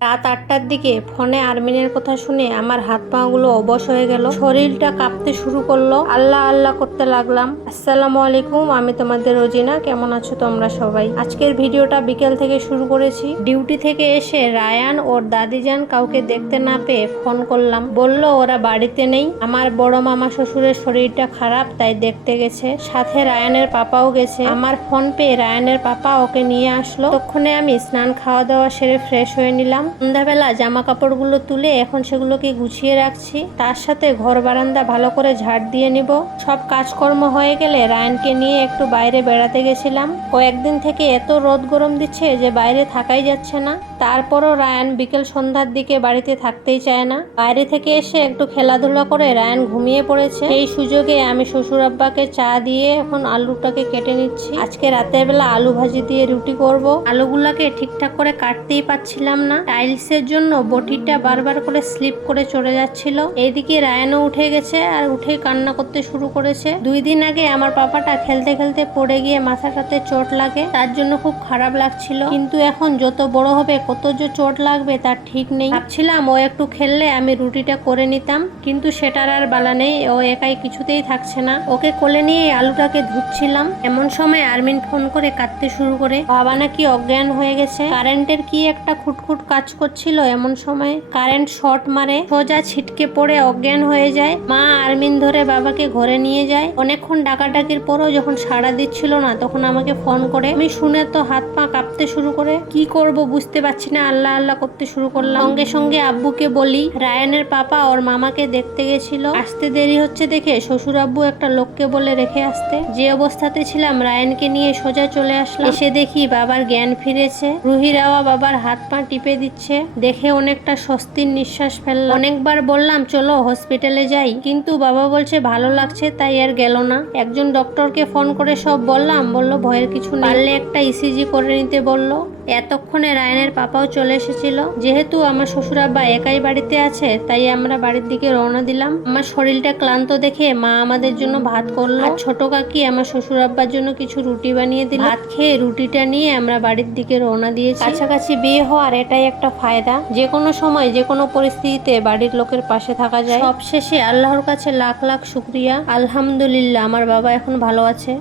রাত 8টার দিকে ফোনে আর্মিনের কথা শুনে আমার হাত পাগুলো অবশ হয়ে গেল, শরীরটা কাঁপতে শুরু করলো। আল্লাহ আল্লাহ করতে লাগলাম। আসসালামু আলাইকুম, আমি তোমাদের রোজিনা। কেমন আছো তোমরা সবাই? আজকের ভিডিওটা বিকেল থেকে শুরু করেছি। ডিউটি থেকে এসে রায়ান ওর দাদিজান কাউকে দেখতে না পেয়ে ফোন করলাম, বলল ওরা বাড়িতে নেই। আমার বড় মামা শ্বশুরের শরীরটা খারাপ, তাই দেখতে গেছে। সাথে রায়ানের পাপাও গেছে। আমার ফোন পেয়ে রায়ানের পাপা ওকে নিয়ে আসলো। ততক্ষণে আমি স্নান খাওয়া দাওয়া সেরে ফ্রেশ হয়ে নিলাম। সন্ধ্যাবেলা জামা কাপড়গুলো তুলে এখন সেগুলোকে গুছিয়ে রাখছি। তার সাথে ঘর বারান্দা ভালো করে ঝাড় দিয়ে নিব। সব কাজকর্ম হয়ে গেলে রায়ানকে নিয়ে একটু বাইরে বেড়াতে গেছিলাম। কয়েকদিন থেকে এত রোদ গরম দিচ্ছে যে বাইরে থাকাই যাচ্ছে না। তারপরও রায়ান বিকেল সন্ধ্যার দিকে বাড়িতে থাকতেই চায় না। বাইরে থেকে এসে একটু খেলাধুলা করে রায়ান ঘুমিয়ে পড়েছে। এই সুযোগে আমি শ্বশুর আব্বাকে চা দিয়ে এখন আলুটাকে কেটে নিচ্ছি। আজকে রাতের বেলা আলু ভাজি দিয়ে রুটি করব। আলুগুলাকে ঠিকঠাক করে কাটতেই পাচ্ছিলাম না। টাইলসের জন্য বটিটা বারবার করে স্লিপ করে চলে যাচ্ছিল। এইদিকে রায়ানও উঠে গেছে আর উঠে কান্না করতে শুরু করেছে। 2 দিন আগে আমার পাপাটা খেলতে খেলতে পড়ে গিয়ে মাথাটাতে চোট লাগে, তার জন্য খুব খারাপ লাগছিল। কিন্তু এখন যত বড় হবে কত যে চোট লাগবে তার ঠিক নেই। ভাবছিলাম ও একটু খেললে আমি রুটিটা করে নিতাম, কিন্তু সেটার আর বালা নেই। ও একাই কিছুতেই থাকছে না। ওকে কোলে নিয়ে আলুটাকে ধুচ্ছিলাম, এমন সময় আরমিন ফোন করে কাঁদতে শুরু করে। বাবা নাকি অজ্ঞান হয়ে গেছে। কারেন্টের কি একটা খুটখুট কাজ করছিল, এমন সময় কারেন্ট শর্ট মারে, সোজা ছিটকে পড়ে অজ্ঞান হয়ে যায়। মা আরমিন ধরে বাবাকে ঘরে নিয়ে যায়। অনেকক্ষণ ডাকাডাকির পরও যখন সাড়া দিচ্ছিল না, তখন আমাকে ফোন করে। আমি শুনে তো হাত পা কাঁপতে শুরু করে। কি করব বুঝতে পারছি না, আল্লাহ আল্লাহ করতে শুরু করলাম। সঙ্গে সঙ্গে আব্বুকে বলি রায়ানের পাপা ওর মামাকে দেখতে গেছিল, আসতে দেরি হচ্ছে দেখে শ্বশুর আব্বু একটা লোককে বলে রেখে আসতে। যে অবস্থাতে ছিলাম রায়ানকে নিয়ে সোজা চলে আসলাম। এসে দেখি বাবার জ্ঞান ফিরেছে। রুহিরাওয়া বাবার হাত পা টিপে দিচ্ছে, দেখে অনেকটা স্বস্তির নিঃশ্বাস ফেললাম। অনেকবার বললাম চলো হসপিটালে যাই, কিন্তু বাবা বলছে ভালো লাগছে, তাই আর গেল না। একজন ডক্টরকে ফোন করে সব বললাম, বলল ভয়ের কিছু নেই, পারলে একটা ইসিজি করে নিতে বলল। এতক্ষণে রায়ানের পাপাও চলে এসেছিল। যেহেতু আমার শ্বশুর আব্বা একাই বাড়িতে আছে, তাই আমরা বাড়ির দিকে রওনা দিলাম। আমার শরীরটা ক্লান্ত দেখে মা আমাদের জন্য ভাত করলো, আর ছোট কাকি আমার শ্বশুর আব্বার জন্য কিছু রুটি বানিয়ে দিল। ভাত খেয়ে রুটিটা নিয়ে আমরা বাড়ির দিকে রওনা দিয়েছি। কাছাকাছি বিয়ে হওয়ার এটাই একটা ফায়দা, যে কোনো সময় যে কোনো পরিস্থিতিতে বাড়ির লোকের পাশে থাকা যায়। সবশেষে আল্লাহর কাছে লাখ লাখ শুকরিয়া, আলহামদুলিল্লাহ আমার বাবা এখন ভালো আছে।